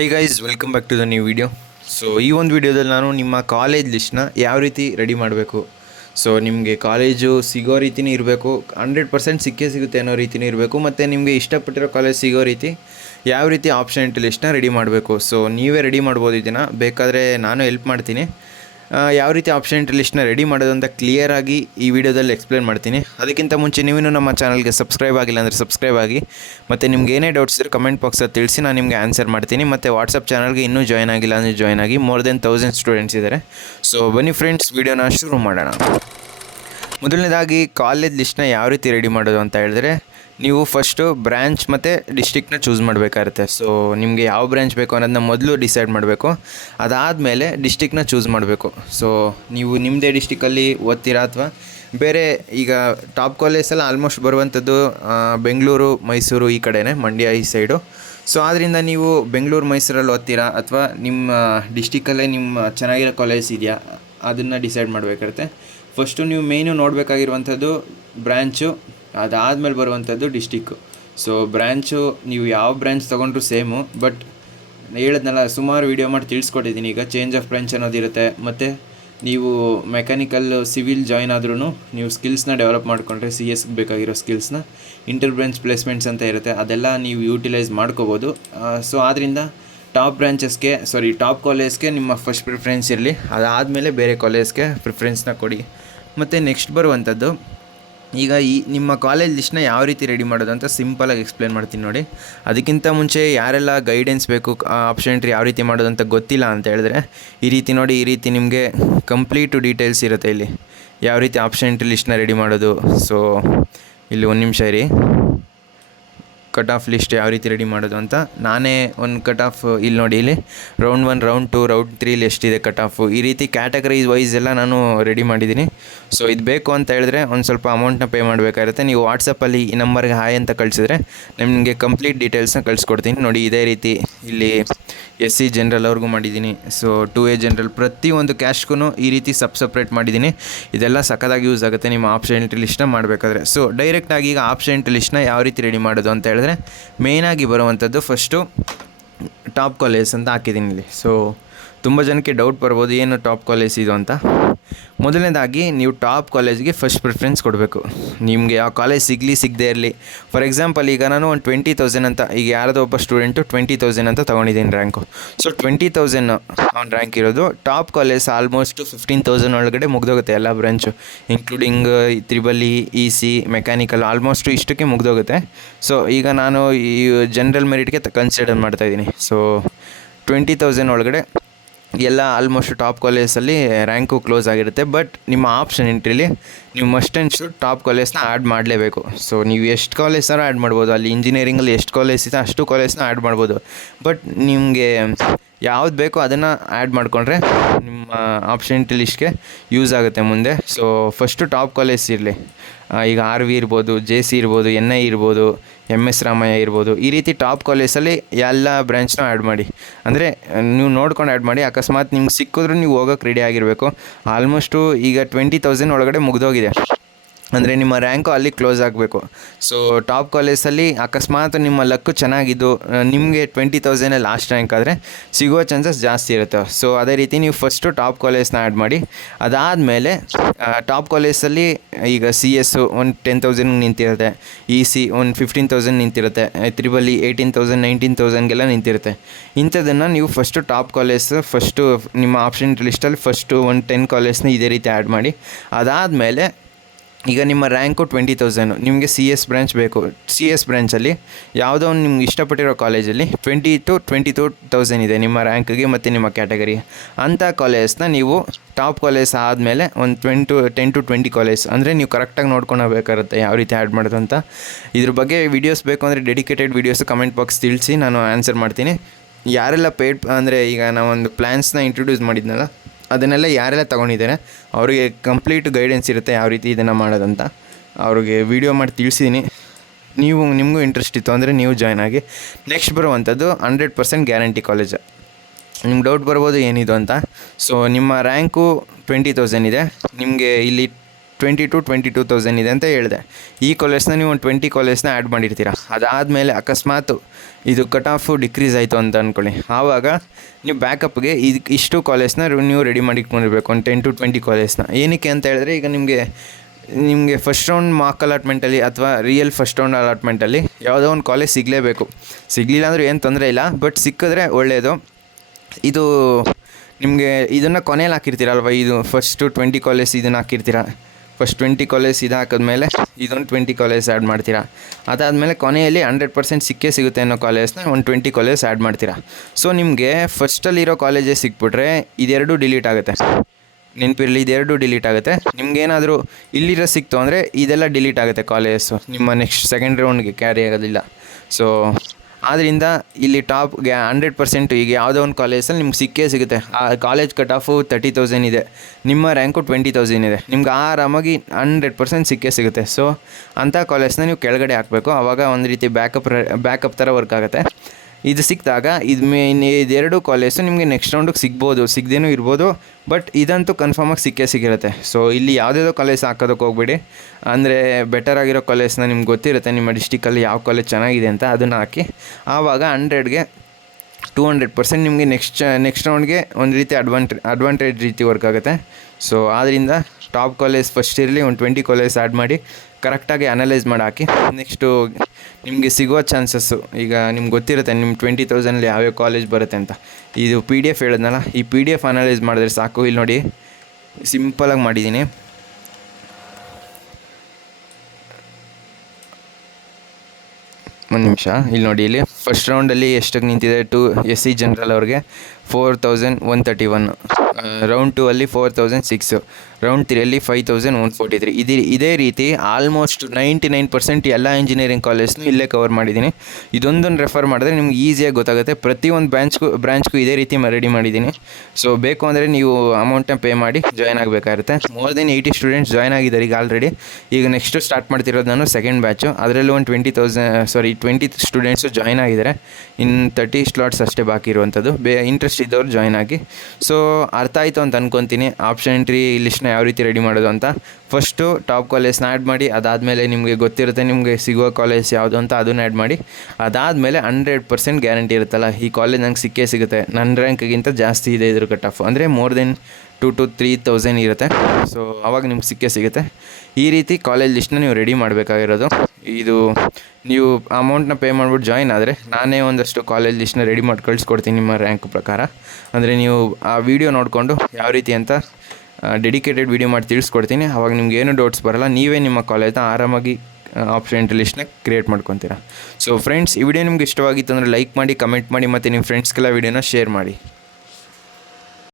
High guys, welcome back to the new video. So ಈ ಒಂದು ವಿಡಿಯೋದಲ್ಲಿ ನಾನು ನಿಮ್ಮ ಕಾಲೇಜ್ ಲಿಸ್ಟ್ನ ಯಾವ ರೀತಿ ರೆಡಿ ಮಾಡಬೇಕು, ಸೊ ನಿಮಗೆ ಕಾಲೇಜು ಸಿಗೋ ರೀತಿಯೇ ಇರಬೇಕು, 100% ಸಿಕ್ಕೇ ಸಿಗುತ್ತೆ ಅನ್ನೋ ರೀತಿಯೇ ಇರಬೇಕು, ಮತ್ತು ನಿಮಗೆ ಇಷ್ಟಪಟ್ಟಿರೋ ಕಾಲೇಜ್ ಸಿಗೋ ರೀತಿ ಯಾವ ರೀತಿ ಆಪ್ಷನ್ ಲಿಸ್ಟ್ನ ರೆಡಿ ಮಾಡಬೇಕು. ಸೊ ನೀವೇ ರೆಡಿ ಮಾಡ್ಬೋದು ಇದನ್ನು, ಬೇಕಾದರೆ ನಾನು ಹೆಲ್ಪ್ ಮಾಡ್ತೀನಿ. ಯಾವ ರೀತಿ ಆಪ್ಷನ್ ಲಿಸ್ಟ್ನ ರೆಡಿ ಮಾಡೋದು ಅಂತ ಕ್ಲಿಯರಾಗಿ ಈ ವಿಡಿಯೋದಲ್ಲಿ ಎಕ್ಸ್ಪ್ಲೇನ್ ಮಾಡ್ತೀನಿ. ಅದಕ್ಕಿಂತ ಮುಂಚೆ ನೀವೂ ನಮ್ಮ ಚಾನಲ್ಗೆ ಸಬ್ಸ್ಕ್ರೈಬ್ ಆಗಿಲ್ಲ ಅಂದರೆ ಸಬ್ಸ್ಕ್ರೈಬ್ ಆಗಿ, ಮತ್ತು ನಿಮ್ಗೆ ಏನೇ ಡೌಟ್ಸ್ ಇದ್ದರೆ ಕಮೆಂಟ್ ಬಾಕ್ಸಲ್ಲಿ ತಿಳಿಸಿ, ನಾನು ನಿಮಗೆ ಆನ್ಸರ್ ಮಾಡ್ತೀನಿ. ಮತ್ತು ವಾಟ್ಸಪ್ ಚಾನಲ್ಗೆ ಇನ್ನೂ ಜಾಯ್ನ್ ಆಗಿಲ್ಲ ಅಂದರೆ ಜಾಯ್ನ್ ಆಗಿ, ಮೋರ್ ದೆನ್ 1000 ಸ್ಟೂಡೆಂಟ್ಸ್ ಇದ್ದಾರೆ. ಸೊ ಬನ್ನಿ ಫ್ರೆಂಡ್ಸ್, ವಿಡಿಯೋನ ಶುರು ಮಾಡೋಣ. ಮೊದಲನೇದಾಗಿ ಕಾಲೇಜ್ ಲಿಸ್ಟ್ನ ಯಾವ ರೀತಿ ರೆಡಿ ಮಾಡೋದು ಅಂತ ಹೇಳಿದ್ರೆ, ನೀವು ಫಸ್ಟು ಬ್ರ್ಯಾಂಚ್ ಮತ್ತು ಡಿಸ್ಟ್ರಿಕ್ಟ್ನ ಚೂಸ್ ಮಾಡಬೇಕಾಗುತ್ತೆ. ಸೊ ನಿಮಗೆ ಯಾವ ಬ್ರ್ಯಾಂಚ್ ಬೇಕು ಅನ್ನೋದನ್ನ ಮೊದಲು ಡಿಸೈಡ್ ಮಾಡಬೇಕು. ಅದಾದಮೇಲೆ ಡಿಸ್ಟ್ರಿಕ್ಟ್ನ ಚೂಸ್ ಮಾಡಬೇಕು. ಸೊ ನೀವು ನಿಮ್ಮದೇ ಡಿಸ್ಟಿಕಲ್ಲಿ ಓದ್ತೀರಾ ಅಥವಾ ಬೇರೆ, ಈಗ ಟಾಪ್ ಕಾಲೇಜೆಲ್ಲ ಆಲ್ಮೋಸ್ಟ್ ಬರುವಂಥದ್ದು ಬೆಂಗಳೂರು, ಮೈಸೂರು ಈ ಕಡೆನೇ, ಮಂಡ್ಯ ಈ ಸೈಡು. ಸೊ ಆದ್ದರಿಂದ ನೀವು ಬೆಂಗಳೂರು, ಮೈಸೂರಲ್ಲಿ ಓದ್ತೀರಾ ಅಥವಾ ನಿಮ್ಮ ಡಿಸ್ಟಿಕಲ್ಲೇ ನಿಮ್ಮ ಚೆನ್ನಾಗಿರೋ ಕಾಲೇಜ್ ಇದೆಯಾ ಅದನ್ನು ಡಿಸೈಡ್ ಮಾಡಬೇಕಾಗುತ್ತೆ. ಫಸ್ಟು ನೀವು ಮೇಯ್ನು ನೋಡಬೇಕಾಗಿರುವಂಥದ್ದು ಬ್ರ್ಯಾಂಚು, ಅದಾದಮೇಲೆ ಬರುವಂಥದ್ದು ಡಿಸ್ಟಿಕ್ಕು. ಸೊ ಬ್ರ್ಯಾಂಚು ನೀವು ಯಾವ ಬ್ರ್ಯಾಂಚ್ ತೊಗೊಂಡ್ರು ಸೇಮು, ಬಟ್ ಹೇಳಿದ್ನಲ್ಲ, ಸುಮಾರು ವೀಡಿಯೋ ಮಾಡಿ ತಿಳಿಸ್ಕೊಟ್ಟಿದ್ದೀನಿ. ಈಗ ಚೇಂಜ್ ಆಫ್ ಬ್ರ್ಯಾಂಚ್ ಅನ್ನೋದಿರುತ್ತೆ, ಮತ್ತು ನೀವು ಮೆಕ್ಯಾನಿಕಲ್, ಸಿವಿಲ್ ಜಾಯ್ನ್ ಆದ್ರೂ ನೀವು ಸ್ಕಿಲ್ಸ್ನ ಡೆವಲಪ್ ಮಾಡಿಕೊಂಡ್ರೆ CS ಬೇಕಾಗಿರೋ ಸ್ಕಿಲ್ಸ್ನ ಇಂಟರ್ ಬ್ರಾಂಚ್ ಪ್ಲೇಸ್ಮೆಂಟ್ಸ್ ಅಂತ ಇರುತ್ತೆ, ಅದೆಲ್ಲ ನೀವು ಯೂಟಿಲೈಸ್ ಮಾಡ್ಕೋಬೋದು. ಸೊ ಆದ್ದರಿಂದ ಟಾಪ್ ಕಾಲೇಜ್ಗೆ ನಿಮ್ಮ ಫಸ್ಟ್ ಪ್ರಿಫರೆನ್ಸ್ ಇರಲಿ, ಅದಾದಮೇಲೆ ಬೇರೆ ಕಾಲೇಜ್ಗೆ ಪ್ರಿಫರೆನ್ಸ್ನ ಕೊಡಿ. ಮತ್ತು ನೆಕ್ಸ್ಟ್ ಬರುವಂಥದ್ದು, ಈಗ ನಿಮ್ಮ ಕಾಲೇಜ್ ಲಿಸ್ಟ್ನ ಯಾವ ರೀತಿ ರೆಡಿ ಮಾಡೋದು ಅಂತ ಸಿಂಪಲಾಗಿ ಎಕ್ಸ್ಪ್ಲೇನ್ ಮಾಡ್ತೀನಿ ನೋಡಿ. ಅದಕ್ಕಿಂತ ಮುಂಚೆ ಯಾರೆಲ್ಲ ಗೈಡೆನ್ಸ್ ಬೇಕು, ಆಪ್ಷನ್ ಯಾವ ರೀತಿ ಮಾಡೋದು ಅಂತ ಗೊತ್ತಿಲ್ಲ ಅಂತ ಹೇಳಿದ್ರೆ, ಈ ರೀತಿ ನೋಡಿ, ಈ ರೀತಿ ನಿಮಗೆ ಕಂಪ್ಲೀಟು ಡೀಟೇಲ್ಸ್ ಇರುತ್ತೆ ಇಲ್ಲಿ, ಯಾವ ರೀತಿ ಆಪ್ಷನ್ ಲಿಸ್ಟ್ನ ರೆಡಿ ಮಾಡೋದು. ಸೊ ಇಲ್ಲಿ ಒಂದು ನಿಮಿಷ ಇರಿ, ಕಟ್ ಆಫ್ ಲಿಸ್ಟ್ ಯಾವ ರೀತಿ ರೆಡಿ ಮಾಡೋದು ಅಂತ ನಾನೇ ಒಂದು ಕಟ್ ಆಫ್ ಇಲ್ಲಿ ನೋಡಿ, ಇಲ್ಲಿ ರೌಂಡ್ 1, ರೌಂಡ್ 2, ರೌಂಡ್ 3 ಎಷ್ಟಿದೆ ಕಟ್ ಆಫು, ಈ ರೀತಿ ಕ್ಯಾಟಗರೀಸ್ ವೈಸ್ ಎಲ್ಲ ನಾನು ರೆಡಿ ಮಾಡಿದ್ದೀನಿ. ಸೊ ಇದು ಬೇಕು ಅಂತ ಹೇಳಿದ್ರೆ ಒಂದು ಸ್ವಲ್ಪ ಅಮೌಂಟ್ನ ಪೇ ಮಾಡಬೇಕಾಗುತ್ತೆ. ನೀವು ವಾಟ್ಸಪ್ಪಲ್ಲಿ ಈ ನಂಬರ್ಗೆ ಹಾಯ್ ಅಂತ ಕಳಿಸಿದ್ರೆ ನಿಮಗೆ ಕಂಪ್ಲೀಟ್ ಡೀಟೇಲ್ಸ್ನ ಕಳಿಸ್ಕೊಡ್ತೀನಿ ನೋಡಿ. ಇದೇ ರೀತಿ ಇಲ್ಲಿ SC ಜನರಲ್ ಅವ್ರಿಗೂ ಮಾಡಿದ್ದೀನಿ, ಸೊ 2A ಜನರಲ್, ಪ್ರತಿಯೊಂದು ಕ್ಯಾಸ್ಟ್ಗೂ ಈ ರೀತಿ ಸಪ್ರೇಟ್ ಮಾಡಿದ್ದೀನಿ. ಇದೆಲ್ಲ ಸಖತ್ತಾಗಿ ಯೂಸ್ ಆಗುತ್ತೆ ನಿಮ್ಮ ಆಪ್ಷನ್ ಲಿಸ್ಟ್ನ ಮಾಡಬೇಕಾದ್ರೆ. ಸೊ ಡೈರೆಕ್ಟಾಗಿ ಈಗ ಆಪ್ಷನ್ ಲಿಸ್ಟ್ನ ಯಾವ ರೀತಿ ರೆಡಿ ಮಾಡೋದು ಅಂತ ಹೇಳಿದ್ರೆ, ಮೇಯ್ನಾಗಿ ಬರುವಂಥದ್ದು ಫಸ್ಟು ಟಾಪ್ ಕಾಲೇಜ್ ಅಂತ ಹಾಕಿದ್ದೀನಿ ಇಲ್ಲಿ. ಸೊ ತುಂಬ ಜನಕ್ಕೆ ಡೌಟ್ ಬರ್ಬೋದು, ಏನು ಟಾಪ್ ಕಾಲೇಜ್ ಇದು ಅಂತ. ಮೊದಲನೇದಾಗಿ ನೀವು ಟಾಪ್ ಕಾಲೇಜ್ಗೆ ಫಸ್ಟ್ ಪ್ರಿಫರೆನ್ಸ್ ಕೊಡಬೇಕು. ನಿಮಗೆ ಯಾವ ಕಾಲೇಜ್ ಸಿಗದೇ ಇರಲಿ, ಫಾರ್ ಎಕ್ಸಾಂಪಲ್ ಈಗ ನಾನು ಒಂದು 20,000 ಅಂತ, ಈಗ ಯಾರದೋ ಒಬ್ಬ ಸ್ಟೂಡೆಂಟು 20,000 ಅಂತ ತೊಗೊಂಡಿದ್ದೀನಿ ರ್ಯಾಂಕು. ಸೊ 20,000 ಅವ್ನು ರ್ಯಾಂಕ್ ಇರೋದು, ಟಾಪ್ ಕಾಲೇಜ್ ಆಲ್ಮೋಸ್ಟ್ 15,000 ಒಳಗಡೆ ಮುಗ್ದೋಗುತ್ತೆ ಎಲ್ಲ branch, including triple EC, mechanical, almost ಇಷ್ಟಕ್ಕೆ ಮುಗ್ದೋಗುತ್ತೆ. ಸೊ ಈಗ ನಾನು ಈ ಜನರಲ್ ಮೆರಿಟ್ಗೆ ಕನ್ಸಿಡರ್ ಮಾಡ್ತಾಯಿದ್ದೀನಿ. ಸೊ 20,000 ಒಳಗಡೆ ಎಲ್ಲ ಆಲ್ಮೋಸ್ಟ್ ಟಾಪ್ ಕಾಲೇಜಲ್ಲಿ ರ್ಯಾಂಕು ಕ್ಲೋಸ್ ಆಗಿರುತ್ತೆ. ಬಟ್ ನಿಮ್ಮ ಆಪ್ಷನ್ ಎಂಟ್ರಿಲಿ ನೀವು ಮಸ್ಟ್ ಆ್ಯಂಡ್ ಶುಡ್ ಟಾಪ್ ಕಾಲೇಜ್ನ ಆ್ಯಡ್ ಮಾಡಲೇಬೇಕು. ಸೊ ನೀವು ಎಷ್ಟು ಕಾಲೇಜ್ನಾರು ಆ್ಯಡ್ ಮಾಡ್ಬೋದು, ಅಲ್ಲಿ ಇಂಜಿನಿಯರಿಂಗಲ್ಲಿ ಎಷ್ಟು ಕಾಲೇಜ್ ಇದೆ ಅಷ್ಟು ಕಾಲೇಜ್ನ ಆ್ಯಡ್ ಮಾಡ್ಬೋದು. ಬಟ್ ನಿಮಗೆ ಯಾವ್ದು ಬೇಕೋ ಅದನ್ನು ಆ್ಯಡ್ ಮಾಡಿಕೊಂಡ್ರೆ ನಿಮ್ಮ ಆಪ್ಷನ್ ಲಿಸ್ಟ್ಗೆ ಯೂಸ್ ಆಗುತ್ತೆ ಮುಂದೆ. ಸೊ ಫಸ್ಟು ಟಾಪ್ ಕಾಲೇಜ್ ಇರಲಿ, ಈಗ RV ಇರ್ಬೋದು, JC ಇರ್ಬೋದು, NI ಇರ್ಬೋದು, MS ರಾಮಯ್ಯ ಇರ್ಬೋದು, ಈ ರೀತಿ ಟಾಪ್ ಕಾಲೇಜಲ್ಲಿ ಎಲ್ಲ ಬ್ರ್ಯಾಂಚ್ನೂ ಆ್ಯಡ್ ಮಾಡಿ. ಅಂದರೆ ನೀವು ನೋಡ್ಕೊಂಡು ಆ್ಯಡ್ ಮಾಡಿ. ಅಕಸ್ಮಾತ್ ನಿಮ್ಗೆ ಸಿಕ್ಕಿದ್ರೂ ನೀವು ಹೋಗೋಕ್ಕೆ ರೆಡಿ ಆಗಿರಬೇಕು. ಆಲ್ಮೋಸ್ಟು ಈಗ 20,000 ಒಳಗಡೆ ಮುಗಿದೋಗಿದೆ ಅಂದರೆ ನಿಮ್ಮ ರ್ಯಾಂಕು ಅಲ್ಲಿ ಕ್ಲೋಸ್ ಆಗಬೇಕು. ಸೊ ಟಾಪ್ ಕಾಲೇಜಲ್ಲಿ ಅಕಸ್ಮಾತ್ ನಿಮ್ಮ ಲಕ್ಕು ಚೆನ್ನಾಗಿದ್ದು ನಿಮಗೆ 20,000 ಲಾಸ್ಟ್ ರ್ಯಾಂಕ್ ಆದರೆ ಸಿಗೋ ಚಾನ್ಸಸ್ ಜಾಸ್ತಿ ಇರುತ್ತೆ. ಸೊ ಅದೇ ರೀತಿ ನೀವು ಫಸ್ಟು ಟಾಪ್ ಕಾಲೇಜ್ನ ಆ್ಯಡ್ ಮಾಡಿ. ಅದಾದಮೇಲೆ ಟಾಪ್ ಕಾಲೇಜಲ್ಲಿ ಈಗ CS ಒಂದು 10,000 ನಿಂತಿರುತ್ತೆ, EC ಒಂದು 15,000 ನಿಂತಿರುತ್ತೆ, ತ್ರಿಬಲ್ E 18,000 19,000ಗೆಲ್ಲ ನಿಂತಿರುತ್ತೆ. ಇಂಥದ್ದನ್ನು ನೀವು ಫಸ್ಟು ಟಾಪ್ ಕಾಲೇಜ್ ಫಸ್ಟು ನಿಮ್ಮ ಆಪ್ಷನ್ ಲಿಸ್ಟಲ್ಲಿ ಫಸ್ಟು ಒಂದು 10 ಕಾಲೇಜ್ನ ಇದೇ ರೀತಿ ಆ್ಯಡ್ ಮಾಡಿ. ಅದಾದಮೇಲೆ ಈಗ ನಿಮ್ಮ ರ್ಯಾಂಕು 20,000, ನಿಮಗೆ CS ಬ್ರ್ಯಾಂಚ್ ಬೇಕು. CS ಬ್ರ್ಯಾಂಚಲ್ಲಿ ಯಾವುದೋ ಒಂದು ನಿಮ್ಗೆ ಇಷ್ಟಪಟ್ಟಿರೋ ಕಾಲೇಜಲ್ಲಿ 20 to 22,000 ಇದೆ ನಿಮ್ಮ ರ್ಯಾಂಕಿಗೆ ಮತ್ತು ನಿಮ್ಮ ಕ್ಯಾಟಗರಿ. ಅಂಥ ಕಾಲೇಜ್ನ ನೀವು ಟಾಪ್ ಕಾಲೇಜ್ ಆದಮೇಲೆ ಒಂದು 10 to 20 ಕಾಲೇಜ್, ಅಂದರೆ ನೀವು ಕರೆಕ್ಟಾಗಿ ನೋಡ್ಕೊಳ್ಬೇಕಾಗುತ್ತೆ ಯಾವ ರೀತಿ ಆ್ಯಡ್ ಮಾಡೋದು ಅಂತ. ಇದ್ರ ಬಗ್ಗೆ ವೀಡಿಯೋಸ್ ಬೇಕು ಅಂದರೆ ಡೆಡಿಕೇಟೆಡ್ ವೀಡಿಯೋಸು ಕಮೆಂಟ್ ಬಾಕ್ಸ್ ತಿಳಿಸಿ, ನಾನು ಆನ್ಸರ್ ಮಾಡ್ತೀನಿ. ಯಾರೆಲ್ಲ ಪೇಡ್ ಅಂದರೆ ಈಗ ನಾವೊಂದು ಪ್ಲ್ಯಾನ್ಸ್ನ ಇಂಟ್ರೊಡ್ಯೂಸ್ ಮಾಡಿದ್ನಲ್ಲ, ಅದನ್ನೆಲ್ಲ ಯಾರೆಲ್ಲ ತೊಗೊಂಡಿದ್ದಾರೆ ಅವರಿಗೆ ಕಂಪ್ಲೀಟ್ ಗೈಡೆನ್ಸ್ ಇರುತ್ತೆ ಯಾವ ರೀತಿ ಇದನ್ನು ಮಾಡೋದಂತ. ಅವ್ರಿಗೆ ವೀಡಿಯೋ ಮಾಡಿ ತಿಳಿಸಿದ್ದೀನಿ. ನಿಮಗೂ ಇಂಟ್ರೆಸ್ಟ್ ಇತ್ತು ಅಂದರೆ ನೀವು ಜಾಯ್ನ್ ಆಗಿ. ನೆಕ್ಸ್ಟ್ ಬರುವಂಥದ್ದು 100% ಗ್ಯಾರಂಟಿ ಕಾಲೇಜ್. ನಿಮ್ಗೆ ಡೌಟ್ ಬರ್ಬೋದು ಏನಿದು ಅಂತ. ಸೊ ನಿಮ್ಮ ರ್ಯಾಂಕು 20,000 ಇದೆ, ನಿಮಗೆ ಇಲ್ಲಿ 22,000 ಇದೆ ಅಂತ ಹೇಳಿದೆ. ಈ ಕಾಲೇಜ್ನ ನೀವು ಒಂದು 20 ಕಾಲೇಜ್ನ ಆ್ಯಡ್ ಮಾಡಿರ್ತೀರ. ಅದಾದಮೇಲೆ ಅಕಸ್ಮಾತ್ ಇದು ಕಟ್ ಆಫು ಡಿಕ್ರೀಸ್ ಆಯಿತು ಅಂತ ಅಂದ್ಕೊಳ್ಳಿ, ಆವಾಗ ನೀವು ಬ್ಯಾಕಪ್ಗೆ ಇಷ್ಟು ಕಾಲೇಜ್ನ ನೀವು ರೆಡಿ ಮಾಡಿಟ್ಕೊಂಡಿರ್ಬೇಕು, ಒಂದು 10 to 20 ಕಾಲೇಜ್ನ. ಏನಕ್ಕೆ ಅಂತ ಹೇಳಿದ್ರೆ, ಈಗ ನಿಮಗೆ ಫಸ್ಟ್ ರೌಂಡ್ ಮಾರ್ಕ್ ಅಲಾಟ್ಮೆಂಟಲ್ಲಿ ಅಥವಾ ರಿಯಲ್ ಫಸ್ಟ್ ರೌಂಡ್ ಅಲಾಟ್ಮೆಂಟಲ್ಲಿ ಯಾವುದೋ ಒಂದು ಕಾಲೇಜ್ ಸಿಗಲೇಬೇಕು. ಸಿಗಲಿಲ್ಲ ಅಂದರೂ ಏನು ತೊಂದರೆ ಇಲ್ಲ, ಬಟ್ ಸಿಕ್ಕಿದ್ರೆ ಒಳ್ಳೆಯದು. ಇದು ನಿಮಗೆ ಇದನ್ನು ಕೊನೆಯಲ್ಲಿ ಹಾಕಿರ್ತೀರಲ್ವ, ಇದು ಫಸ್ಟು 20 ಕಾಲೇಜ್ ಇದನ್ನು ಹಾಕಿರ್ತೀರ. ಫಸ್ಟ್ 20 ಕಾಲೇಜ್ ಇದು ಹಾಕಿದ್ಮೇಲೆ ಇದೊಂದು 20 ಕಾಲೇಜ್ ಆ್ಯಡ್ ಮಾಡ್ತೀರಾ. ಅದಾದಮೇಲೆ ಕೊನೆಯಲ್ಲಿ 100% ಸಿಕ್ಕೇ ಸಿಗುತ್ತೆ ಅನ್ನೋ ಕಾಲೇಜ್ನ ಒಂದು 20 ಕಾಲೇಜ್ ಆ್ಯಡ್ ಮಾಡ್ತೀರಾ. ಸೊ ನಿಮಗೆ ಫಸ್ಟಲ್ಲಿರೋ ಕಾಲೇಜೇ ಸಿಕ್ಬಿಟ್ರೆ ಇದೆರಡು ಡಿಲೀಟ್ ಆಗುತ್ತೆ. ನೆನಪಿರಲಿ, ಇದೆರಡು ಡಿಲೀಟ್ ಆಗುತ್ತೆ. ನಿಮ್ಗೇನಾದರೂ ಇಲ್ಲಿರೋ ಸಿಕ್ತು ಅಂದರೆ ಇದೆಲ್ಲ ಡಿಲೀಟ್ ಆಗುತ್ತೆ ಕಾಲೇಜಸ್ಸು, ನಿಮ್ಮ ನೆಕ್ಸ್ಟ್ ಸೆಕೆಂಡ್ ರೌಂಡ್ಗೆ ಕ್ಯಾರಿ ಆಗೋದಿಲ್ಲ. ಸೊ ಆದ್ದರಿಂದ ಇಲ್ಲಿ ಟಾಪ್ಗೆ 100% ಈಗ ಯಾವುದೋ ಒಂದು ಕಾಲೇಜಲ್ಲಿ ನಿಮ್ಗೆ ಸಿಕ್ಕೇ ಸಿಗುತ್ತೆ. ಆ ಕಾಲೇಜ್ ಕಟ್ ಆಫು 30,000 ಇದೆ, ನಿಮ್ಮ ರ್ಯಾಂಕು 20,000 ಇದೆ, ನಿಮ್ಗೆ ಆರಾಮಾಗಿ 100% ಸಿಕ್ಕೇ ಸಿಗುತ್ತೆ. ಸೊ ಅಂಥ ಕಾಲೇಜ್ನ ನೀವು ಕೆಳಗಡೆ ಹಾಕಬೇಕು. ಆವಾಗ ಒಂದು ರೀತಿ ಬ್ಯಾಕಪ್ ಥರ ವರ್ಕ್ ಆಗುತ್ತೆ. ಇದು ಸಿಕ್ಕಿದಾಗ ಇದೆರಡು ಕಾಲೇಜು ನಿಮಗೆ ನೆಕ್ಸ್ಟ್ ರೌಂಡಿಗೆ ಸಿಗ್ಬೋದು, ಸಿಗದೇನೂ ಇರ್ಬೋದು, ಬಟ್ ಇದಂತೂ ಕನ್ಫರ್ಮಾಗಿ ಸಿಕ್ಕಿರುತ್ತೆ. ಸೊ ಇಲ್ಲಿ ಯಾವುದೇದೋ ಕಾಲೇಜ್ ಹಾಕೋದಕ್ಕೆ ಹೋಗ್ಬೇಡಿ. ಅಂದರೆ ಬೆಟರ್ ಆಗಿರೋ ಕಾಲೇಜ್ನ ನಿಮ್ಗೆ ಗೊತ್ತಿರುತ್ತೆ, ನಿಮ್ಮ ಡಿಸ್ಟಿಕಲ್ಲಿ ಯಾವ ಕಾಲೇಜ್ ಚೆನ್ನಾಗಿದೆ ಅಂತ, ಅದನ್ನು ಹಾಕಿ. ಆವಾಗ 100ಗೆ 200% ನಿಮಗೆ ನೆಕ್ಸ್ಟ್ ರೌಂಡ್ಗೆ ಒಂದು ರೀತಿ ಅಡ್ವಾಂಟೇಜ್ ರೀತಿ ವರ್ಕ್ ಆಗುತ್ತೆ. ಸೊ ಆದ್ದರಿಂದ ಟಾಪ್ ಕಾಲೇಜ್ ಫಸ್ಟ್ ಇರಲಿ, ಒಂದು 20 ಕಾಲೇಜ್ ಆ್ಯಡ್ ಮಾಡಿ ಕರೆಕ್ಟಾಗಿ ಅನಲೈಸ್ ಮಾಡಿ ಹಾಕಿ. ನೆಕ್ಸ್ಟು ನಿಮಗೆ ಸಿಗುವ ಚಾನ್ಸಸ್ಸು, ಈಗ ನಿಮ್ಗೆ ಗೊತ್ತಿರುತ್ತೆ ನಿಮ್ಮ 20,000ಅಲ್ಲಿ ಯಾವ್ಯಾವ ಕಾಲೇಜ್ ಬರುತ್ತೆ ಅಂತ. ಇದು PDF ಹೇಳಿದ್ನಲ್ಲ, ಈ PDF ಅನಲೈಸ್ ಮಾಡಿದ್ರೆ ಸಾಕು. ಇಲ್ಲಿ ನೋಡಿ, ಸಿಂಪಲಾಗಿ ಮಾಡಿದ್ದೀನಿ. ಒಂದು ನಿಮಿಷ, ಇಲ್ಲಿ ನೋಡಿ, ಇಲ್ಲಿ ಫಸ್ಟ್ ರೌಂಡಲ್ಲಿ ಎಷ್ಟಕ್ಕೆ ನಿಂತಿದೆ, SC ಜನರಲ್ ಅವ್ರಿಗೆ 4,131, ರೌಂಡ್ 2 ಅಲ್ಲಿ 4,006, ರೌಂಡ್ 3 ಅಲ್ಲಿ 5,143. ಇದೇ ರೀತಿ ಆಲ್ಮೋಸ್ಟ್ 99% ಎಲ್ಲ ಇಂಜಿನಿಯರಿಂಗ್ ಕಾಲೇಜ್ನು ಇಲ್ಲೇ ಕವರ್ ಮಾಡಿದ್ದೀನಿ. ಇದೊಂದನ್ನು ರೆಫರ್ ಮಾಡಿದ್ರೆ ನಿಮ್ಗೆ ಈಸಿಯಾಗಿ ಗೊತ್ತಾಗುತ್ತೆ. ಪ್ರತಿಯೊಂದು ಬ್ರಾಂಚ್ಗೂ ಇದೇ ರೀತಿ ರೆಡಿ ಮಾಡಿದ್ದೀನಿ. ಸೊ ಬೇಕು ಅಂದರೆ ನೀವು ಅಮೌಂಟನ್ನ ಪೇ ಮಾಡಿ ಜಾಯ್ನ್ ಆಗಬೇಕಾಗುತ್ತೆ. ಮೋರ್ ದೆನ್ 80 ಸ್ಟೂಡೆಂಟ್ಸ್ ಜಾಯ್ನ್ ಆಗಿದ್ದಾರೆ ಈಗ ಆಲ್ರೆಡಿ. ಈಗ ನೆಕ್ಸ್ಟು ಸ್ಟಾರ್ಟ್ ಮಾಡ್ತಿರೋದು ನಾನು ಸೆಕೆಂಡ್ ಬ್ಯಾಚು. ಅದರಲ್ಲೂ ಒಂದು 20 ಸ್ಟೂಡೆಂಟ್ಸು ಜಾಯ್ನ್ ಆಗಿದ್ದಾರೆ. ಇನ್ನು 30 ಸ್ಲಾಟ್ಸ್ ಅಷ್ಟೇ ಬಾಕಿ ಇರುವಂಥದ್ದು. ಇಂಟ್ರೆಸ್ಟ್ ಇದ್ದವ್ರು ಜಾಯ್ನ್ ಆಗಿ. ಸೊ ಅರ್ಥ ಆಯಿತು ಅಂತ ಅಂದ್ಕೊತೀನಿ ಆಪ್ಷನ್ ಎಂಟ್ರಿ ಲಿಸ್ಟ್ನ ಯಾವ ರೀತಿ ರೆಡಿ ಮಾಡೋದು ಅಂತ. ಫಸ್ಟು ಟಾಪ್ ಕಾಲೇಜ್ನ ಆ್ಯಡ್ ಮಾಡಿ, ಅದಾದಮೇಲೆ ನಿಮಗೆ ಗೊತ್ತಿರುತ್ತೆ ನಿಮಗೆ ಸಿಗುವ ಕಾಲೇಜ್ ಯಾವುದು ಅಂತ, ಅದನ್ನು ಆ್ಯಡ್ ಮಾಡಿ. ಅದಾದಮೇಲೆ 100% ಗ್ಯಾರಂಟಿ ಇರುತ್ತಲ್ಲ, ಈ ಕಾಲೇಜ್ ನಂಗೆ ಸಿಕ್ಕೇ ಸಿಗುತ್ತೆ, ನನ್ನ ರ್ಯಾಂಕ್ಗಿಂತ ಜಾಸ್ತಿ ಇದೆ ಇದ್ರ ಕಟ್ ಆಫ್, ಅಂದರೆ ಮೋರ್ ದೆನ್ 2,000 to 3,000 ಇರುತ್ತೆ. ಸೊ ಆವಾಗ ನಿಮ್ಗೆ ಸಿಕ್ಕೇ ಸಿಗುತ್ತೆ. ಈ ರೀತಿ ಕಾಲೇಜ್ ಲಿಸ್ಟ್ನ ನೀವು ರೆಡಿ ಮಾಡಬೇಕಾಗಿರೋದು. ಇದು ನೀವು ಅಮೌಂಟ್ನ ಪೇ ಮಾಡಿಬಿಟ್ಟು ಜಾಯ್ನ್ ಆದರೆ ನಾನೇ ಒಂದಷ್ಟು ಕಾಲೇಜ್ ಲಿಸ್ಟ್ನ ರೆಡಿ ಮಾಡಿ ಕಳಿಸ್ಕೊಡ್ತೀನಿ ನಿಮ್ಮ ರ್ಯಾಂಕ್ ಪ್ರಕಾರ. ಅಂದರೆ ನೀವು ಆ ವಿಡಿಯೋ ನೋಡಿಕೊಂಡು ಯಾವ ರೀತಿ ಅಂತ ಡೆಡಿಕೇಟೆಡ್ ವಿಡಿಯೋ ಮಾಡಿ ತಿಳಿಸ್ಕೊಡ್ತೀನಿ. ಆವಾಗ ನಿಮ್ಗೆ ಏನೂ ಡೌಟ್ಸ್ ಬರೋಲ್ಲ, ನೀವೇ ನಿಮ್ಮ ಕಾಲೇಜ್ನ ಆರಾಮಾಗಿ ಆಪ್ಷನ್ ಲಿಸ್ಟ್ನ ಕ್ರಿಯೇಟ್ ಮಾಡ್ಕೊತೀರಾ. ಸೊ ಫ್ರೆಂಡ್ಸ್, ಈ ವಿಡಿಯೋ ನಿಮ್ಗೆ ಇಷ್ಟವಾಗಿತ್ತು ಅಂದರೆ ಲೈಕ್ ಮಾಡಿ, ಕಮೆಂಟ್ ಮಾಡಿ, ಮತ್ತು ನಿಮ್ಮ ಫ್ರೆಂಡ್ಸ್ಗೆಲ್ಲ ವಿಡಿಯೋನ ಶೇರ್ ಮಾಡಿ.